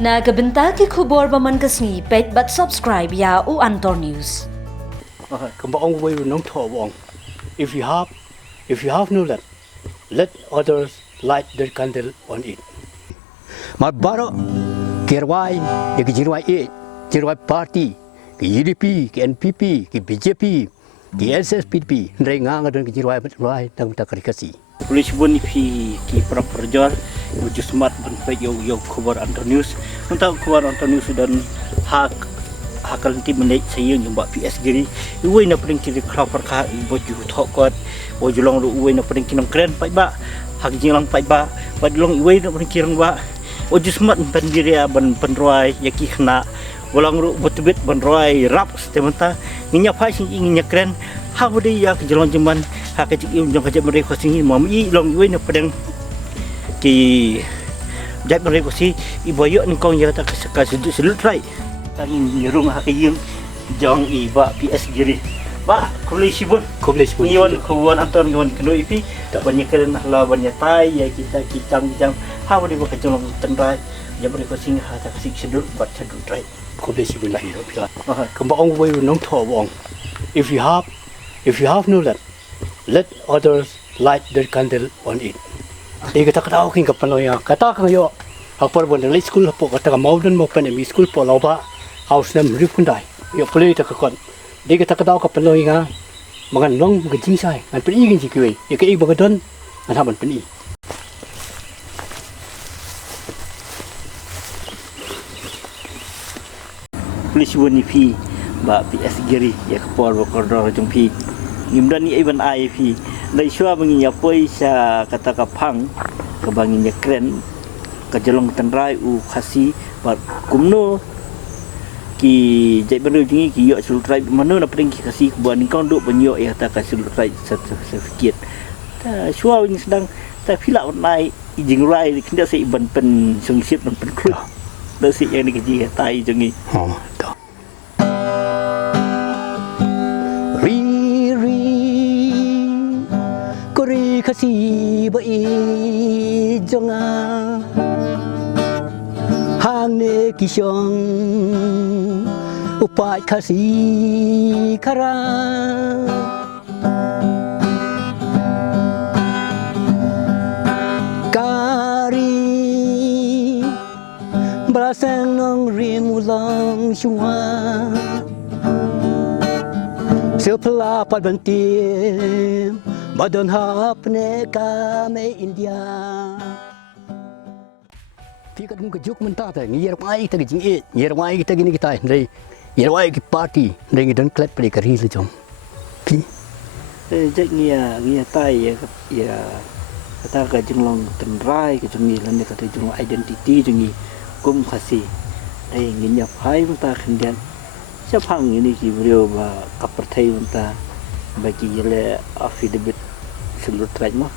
Nagabenta ki khubor baman kasni pet but subscribe ya u Antor News. Kembang way nong tho wong. If you have no let others light their candle on it. Marbaro kirwai ya ki jirwai jirwai party ki UDP ki NPP ki BJP ki SSPP nrengang dan ki jirwai tang takarikasi. Polis bun ki perjor wujud smart bun pe yo khabar Antor News untuk khabar Antor News dan hakal nanti menaik saya nyumba PS giri uai na pering kiri klau perkah boju thokot bojulong ru uai na pering kinong keren pai ba hak jilang pai ba badlong uai na pering kirang ba wujud smart ban diri ban penroi yaki khna bolang ru botbit ban roi rap stementa nginya pai sing nginya keren ha bodi ya ke jelong jeman ha ke jong ka jemre ko sing mom i long uai na pering ki jat mere ko si iboyo ni kong ya ta ka selut rai tanging nyerung hakiyung jong iba PS giri ba koblesi bun iwan kuwan Antor ngon keno ipi banyak keren la banyak tai ya kita jam ha bodi ba kajong tenrai ya beri ko sing ha ta kasih sedut bat sedut rai Koblesi bun lahi ro pila. Kembang way nong tho wong. If you have no let others light their candle on it. Di kata kau king kapanoya kata kang yo hapor bon le school hapo kata modern mo pen mi school po loba house nam ripundai yo play ta kakon di kata kau kapanoya mangan long gajing sai an pen igin jikwe yo ke bagadon an haban pen i polis bun ipi ba PS giri ya kapor ba koridor jong pi ngimdan ni iban IP dai shua banginya poi sa kata kapang ke banginya keren ke jelong tenrai u khasi ba kumno ki jai baru jingi ki yo sultrai mano na pring ki khasi buan ni kong duk banyo ya ta ka sultrai sertifikat ta shua ni sedang ta pila online jing rai kinda se iban pen sungsip ban pen krut da si yang ni ki tai jingi to kori kasi ba i jonga hang ne kisyong upai kasi kara kari brasang nong rimulang shua sepela pat bantim Badan hapne kame India. Fikat mung kejuk mentah ta ngir mai ta jing e ngir mai kita gini kita ndai ngir mai ki party ndai ngidan klat pli kari le jong. Pi jek ngia tai ya kata ka jenglong tenrai ke jungi lan ne kata jung identity jungi kum khasi dai nginya phai ta khendian siapang ini ki beliau ba kaperthai unta bagi jele affidavit seluruh trade mah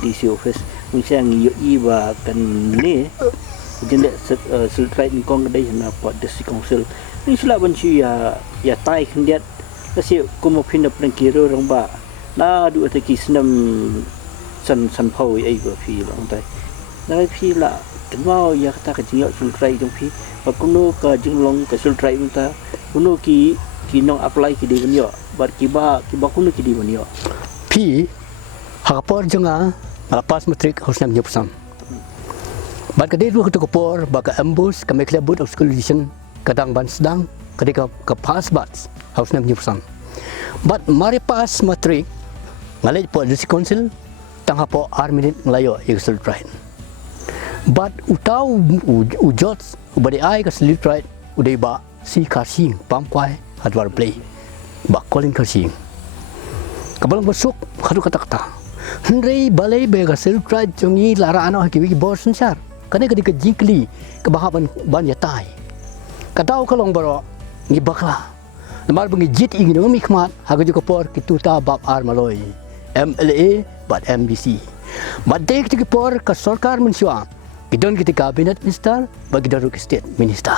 DC office mungkin ngiyo iba kan ni jende seluruh trade ni kong kedai na pot district council ni sila banci ya tai kendiat kasi kumo pinda pengkiro rong ba na du ataki senam san pau ai go pi long tai na pi la mau ya kata ka jinyo seluruh trade jong pi ba kuno ka jinglong ka seluruh trade unta kuno ki nong apply ki di banyo bar kiba kuno ki di banyo pi hakapor jonga lepas matrik harus nam nyopsam bar kadai dua ketuk por baka ambus kami klebut of school edition kadang ban sedang ketika ke pass bats harus nam nyopsam but mari pas matrik ngalai po district council tang hapo minute nglayo isul train but utau ujot ubade ai ka sleep right udai ba si karsing pamkwai hadwar play ba calling karsing kabalang besok kadu kata hendrei balai bega sel trade jongi lara ano ki bos sensar kane kadi ke jingkli ke bahaban ban ya tai kadau kalong baro ngi bakla namar bengi jit ingin ngami khmat haga ju kapor ki tuta bab ar maloi MLA bat MDC badek ti por ka sarkar mensua kidon ki cabinet minister bagi daru state minister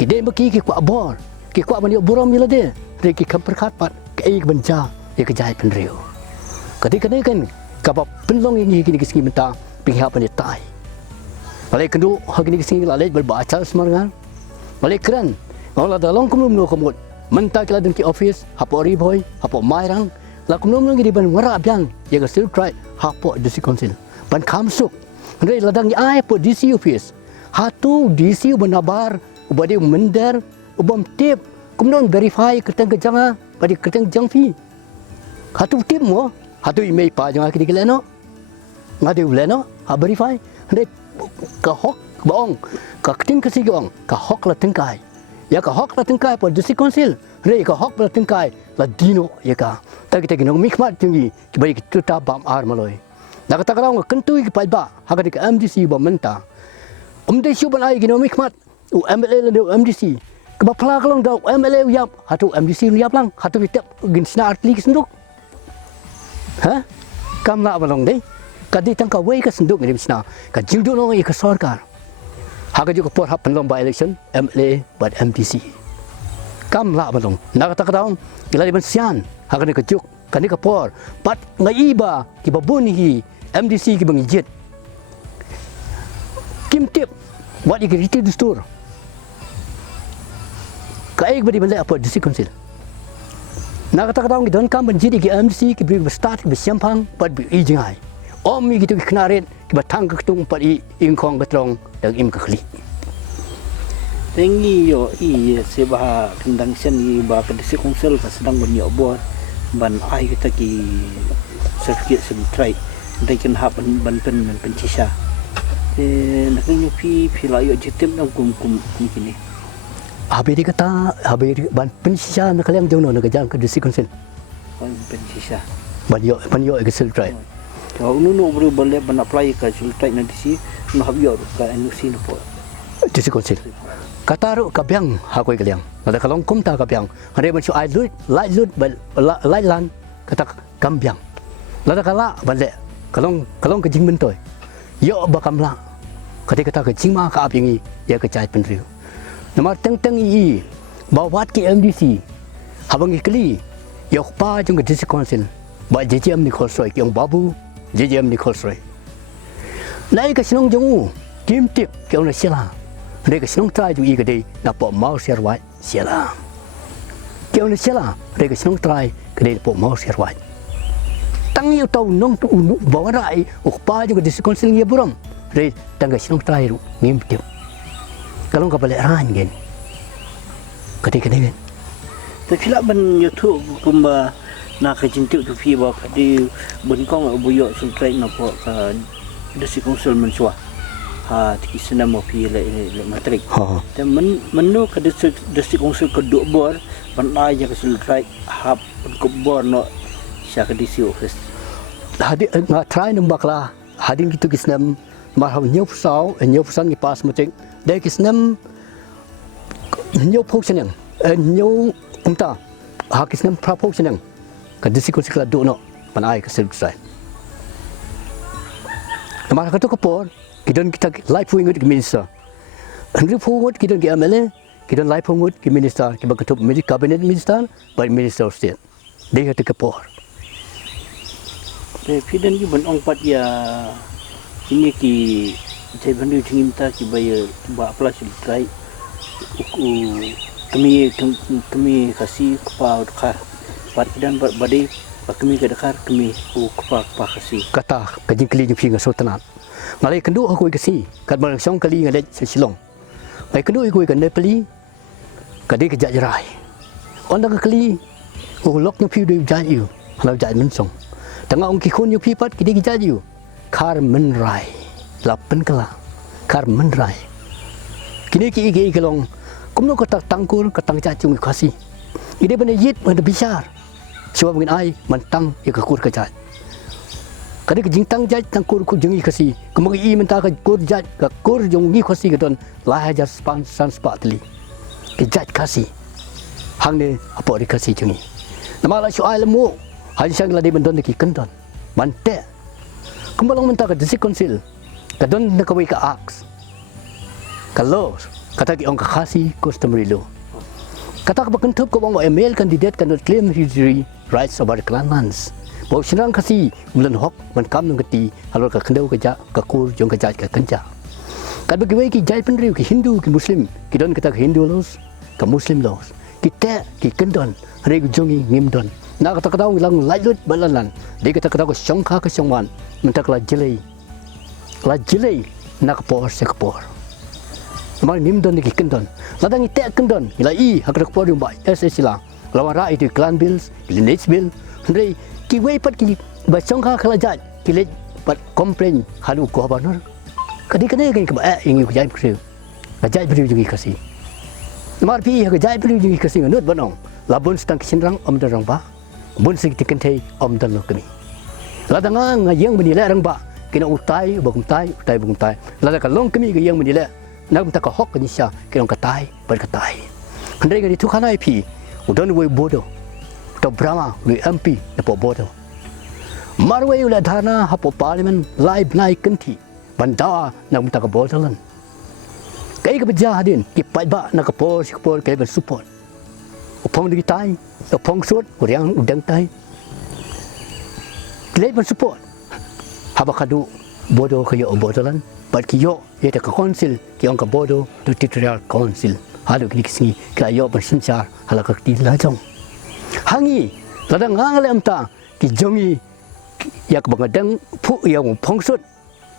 kide baki ki kwa bor ki kwa ban yo buram yelade re ki kam perkhat pat ke ik banja ya ke jai penrio ketika ni kan kapap penlong ini kini kiski menta pihak penyetai Balik kendu hak ni kesini lalai berbaca semangat. Balik keren. Kalau ada long kumlum no komod. Mentah kila dengki office, hapo riboy, hapo mairang. La kumlum no gidi ban wara abyang. Ya ke still try hapo DC council. Ban kamsuk. Ndai ladang ni ai hapo DC office. Hatu DC benabar, ubadi mender, ubam tip. Kumlum verify keteng kejanga, badi keteng jangfi. Hatu tip mo, hatu email pa janga kidi keleno. Ngadi uleno, ha verify. Ndai ka hok baong, ka keteng kesigang, ka hok la tengkai. Ya ka hok la tengkai po DC council. Ndai ka hok la tengkai la dino ya ka. Tagi nong mikmat tinggi, badi kita bam ar maloi. Nak kata kalau kentui ke palba, hak di MDC ba menta. MDC ban ai gino mikmat, MLA le MDC. Keba pala kalau dah MLA yap, hatu MDC yap lang, hatu kita gin sina artli senduk. Ha? Kam la balong deh. Kadi tangka wei ke senduk ni sina. Ka jingdu no ke sarkar. Hak juga por hap lomba election MLA buat MDC. Kam la balong. Nak kata kalau gila di bensian, hak ni kejuk, kan ni ke por. Pat ngaiba ki babuni MDC ki bangijit. Kim tip buat iki riti dustur. Kaik badi benda apa DC council. Nak kata kita don kam banjit ki MDC ki beri start ki siampang buat bi ijingai. Om mi gitu ki knaret ki batang ke tung pat i ingkong betrong dan im ke kli. Tengi yo sebah kendang sen i ba ke DC council ka sedang banyo bor ban ai kita ki certificate sem try. Dai kan hap ban pencisha. Nak nyupi pilayo jitim nang kum kini. Habis dia kata, habis ban pencisha nak kalian jauh nak jalan ke DC council. Ban pencisha. Banyo ke sel try. Kalau nunu baru boleh ban apply ke sultai nanti si nak habis ke NUC napo. DC council. Kata ru kabyang hakoi kalian. Ada kalau kum ta kabyang. Hari macam ai lut light lan kata kambyang. Lada kala balik. Kalau ke jing bentoy. Yo bakamla. Ketika ke jing ma ka apingi ya ke cai penriu. Nama teng i bawat ke MDC. Habang ikli yo pa jung ke DC council. Ba JJM ni khosoi yang babu JJM ni khosoi. Lai ke sinong jongu kim tip ke ona sila. Re ke sinong try ju i ke dei na po mau serwai sila. Ke ona sila re ke sinong try ke dei po mau serwai. Tang yêu tau nong tu bawa rai ukpa juga di council ya buram re tangga sinong trai ru ngimtip kalau ka balik ran gen ketika ni Tapi lah ban YouTube kumba na ka jintik tu fi ba ka di ban kong buyo sultai na po ka DC council mensua. Ha tiki sena mo fi le matrik. ha Dan menu ka DC council ka do bor ban ai ja ka sultai hap ko bor no siya ka DC office. hadi nga try nang bakla hadin gitu kisnam marhaw nyop saw nyop san ni pas mutik dai kisnam nyop poksenang nyop umta ha kisnam pra poksenang ka DC council ka do no pan ai ka sultai mara ka to ko por kidon kita live wing ke minister andri forward kidon ke MLA kidon live forward ke minister ke baketup cabinet minister by minister of state dia kata ke por Pidan ki ban ong pat ya ini ki jai bandu tingim ta ki bay ba plus try kami kasih kepa ka pat dan badai kami ka dakar kami kepa kasih kata kajing kali ju pinga sultanat ngalai kendu aku ikasi kat barang song kali ngadai silong ngai kendu aku ikan nepali kadi ke jajarai onda ka kali lok nyu piu du jaju halau jaj mensong tengah ong kikun yu pipat kidi jaju kar menrai lapen kala kar menrai kini ki igi kelong kumno kata tangkur katang jaju ikasi ide benda yit benda bisar siapa mungkin ai mentang ya kekur kejat kadi ke jingtang jaj tangkur ku jengi kasi kemang i mentah ke kur jaj ke kur jong ngi kasi ke don lahajar span san spatli ke jaj kasi hang ne apa di kasi jengi nama la syu ai lemu hal sang la di bendon ki kendon mante kumbalang mentah ke DC council ke don na kawai ka aks kalau kata ki ong kasi customary law kata ka bakentup ko bang email candidate cannot claim his rights over claimants bau sinang kasi bulan hok man kam nang keti halor ka kendau ka ja ka kur jong ka ja ka kenja Kad bagi wei ki jai penriu ki Hindu ki Muslim, ki don kita ki Hindu los, ka Muslim los. Kita ki kendon, regu jongi ngimdon. Na kata kata lang lajut balalan. Dia kata kata ko songka ke songwan, mentak la jelei. La jelei nak por se por. Mar ngimdon ki kendon. Ladang ite kendon, ila I hak rak por ba SS la. Lawan ra itu clan bills, lineage bill. Ndai ki wei pat ki ba songka kala jat, ki le pat komplain halu ko banor. Kadi-kadi kan ke ba ingi ko jai priu. La jai priu jungi kasi. Mar pi hak jai priu jungi kasi ngut banong. Labun stang kisinrang om darang ba. Bun segi tikentai om dan lo kami. Lada nga yang menilai orang ba kena utai bagum tai lada kalong kami ke yang menilai nak minta ka hok ni sya kena katai berkatai. Handai ngadi tukana ip udon we bodo to brahma we MP na po bodo. Marwe ula dhana hapo parliament live nai kenti bandawa nak minta ka bodolan. Kai ka bejahadin ki pai ba nak ka por kai ben support. Upong di tai, upong suat, orang udang tai. Kelai pun support. Haba kadu bodo kayo bodolan, but kiyo ye ta council ki ang ka bodo to territorial council. Halu kini kisini kayo pun sencar hala ka ti lajong. Hangi ladang ngalem ta ki jongi yak bangadang pu yang upong suat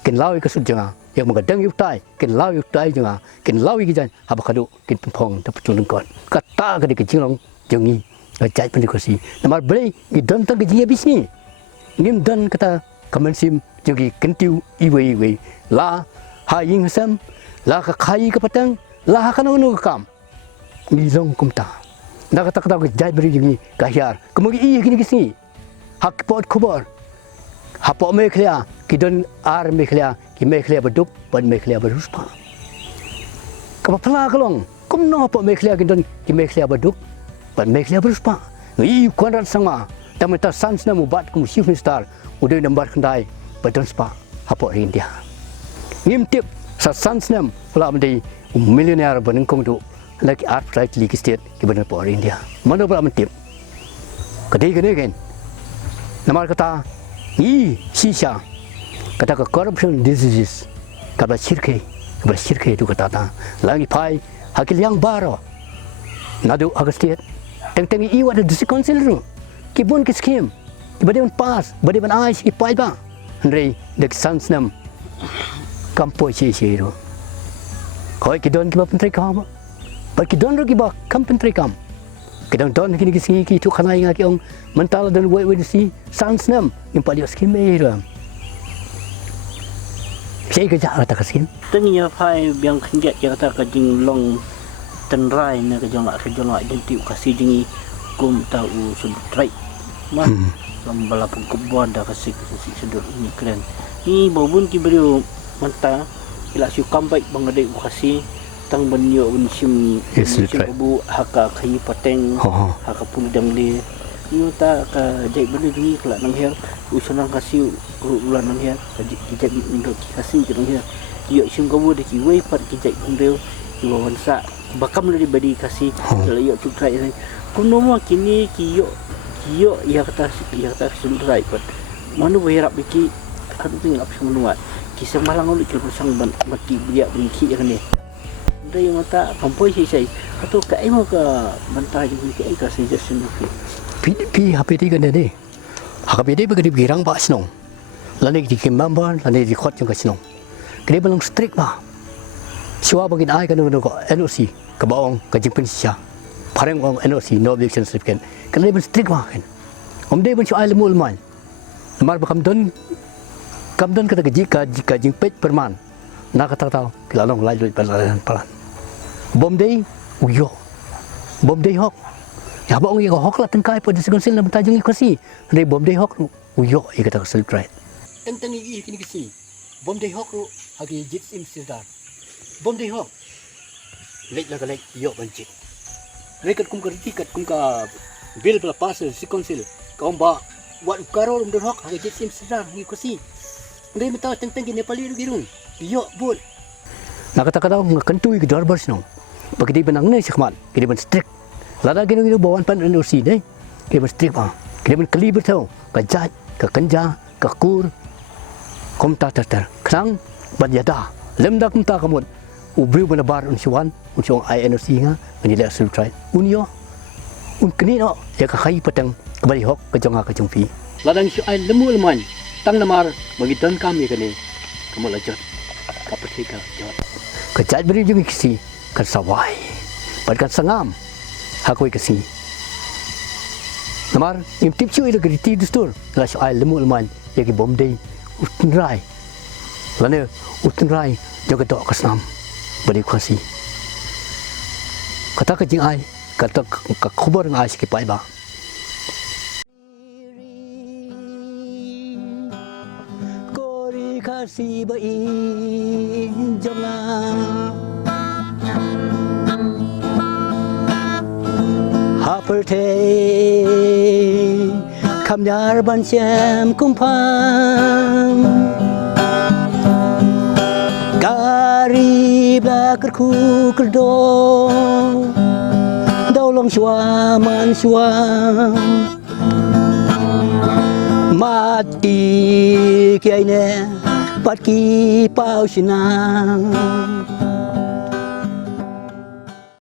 ken lawi ka sut janga. Yang mengadang yuk tai, ken lau yuk tai juga, ken lau yuk jan, haba kadu ken pempong dapat tulung kon. Kata kadi kecilong jongi, jai pendikosi. Namar beli ki don tang kejia bisni. Nim don kata kamansim jongi kentiu iwe la ha ying sam, la ka kai ka patang, la ha kana unu kam. Ni long kumta. Na kata jai beri jongi kahyar. Kemudian iya kini kisni. Hak pot kubur. Hapo meklia kidon ar meklia ki meklia beduk ban meklia beruspa. Kapapala kalong kumno hapo meklia kidon ki meklia beduk ban meklia beruspa. I kuadrat sama tamata sans na mubat kum chief minister udah nambar kendai badon spa hapo India. Ngimtip sa sans nam pula mendai millionaire banengkong tu lagi art right league state ki badan po India. Mana pula mentip. Kadai kan. Namar kata sisa kata ke corruption diseases kabla syirke itu kata ta lagi pai hakil yang baro nadu agustit teng iwa ada disi council ru kibun ki scheme ibadeun pas badeun ais ki pai ba ndrei dek sansnam kampo chi ru koi ki don ki ba pentri kam ba ki don ru ki ba kam pentri kam kedang don kini kisi ki tu khana inga ki ong mental dan we si sansnam yang paling skim era saya kerja kata kasin Tengnya pai biang kenjat yang kata kajing long tenrai na kajong identik kasih jingi kum tahu sudrai mah lambala pengkebun dah kasih sudut ini keren ni bobun ki beriu manta ila siu kambai bangadai kasih tang banyo unsim bu haka kai pateng haka puldang le ni ta ka jai bani jingi kala nang her usunang kasih ulan nang her jai minggu kasih nang her yo sim kabu de ki wei pat ki jai kumreu ki wawansa bakam le badi kasih kalau yo sudrai kuno mo kini ki yo ya kata sudrai pat manu berap biki anu tinggal semua kisah malang ulu kira sang mati dia bingki yang ni dari mata kompoi saya atau kai mau ke bantah juga kai ke suggestion pi HPD kan deh HPD begitu girang pak senong lalu di member lalu di kot yang senong kena belum strict pak siapa bagi ai kan untuk NOC ke bawang ke jemput sia parang orang NOC no objection certificate kena belum strict pak kan dia pun soal mulman nomor bakam don kamdon kata jika jingpet perman nak kata tahu kilalong laju pelan bom day hok ya ba ongi hok la tengkai pada sekonsil na tajung ikasi re bom day hok uyo i kata sel try teng i kini kisi bom day hok hagi jit sim sidar bom day hok lek la lek yo banjit rekat kum ka bil pela pas sekonsil kaum ba wat karo dum hok hagi jit sim sidar ni kasi ndai mata teng ki nepali girun yo bol nak kata ngakentui ke darbar sino bagi dia benang ni sekmat dia ben strict lada gini bawan pan NOC deh dia ben strict ba dia ben kaliber tau ke jaj ke kenja ke kur kom ta kerang ban yada lemdak mta kamot ubri benabar unsiwan unsiwang ai energi nga nila sultrai unyo kenino ya ka khai patang kembali hok ke jonga ke jongpi ladang si ai lemu leman tang namar bagi dan kami kene kamu lajat kapatika jawat kejat beri jungi kisi kan sawai badkan sangam hakoi kisi namar im tip chui le geriti dustur la si ai lemu leman ya ki bom dei utrai lane utrai jaga dok kasnam beri kuasi kata ke jing ai kata ka khubar ngai si pai ba kori kasi ba in jonga haperte kamyar ban chem kumpang gari blakerku kerdo long shua man shua mati kiai ne pat ki pau sinang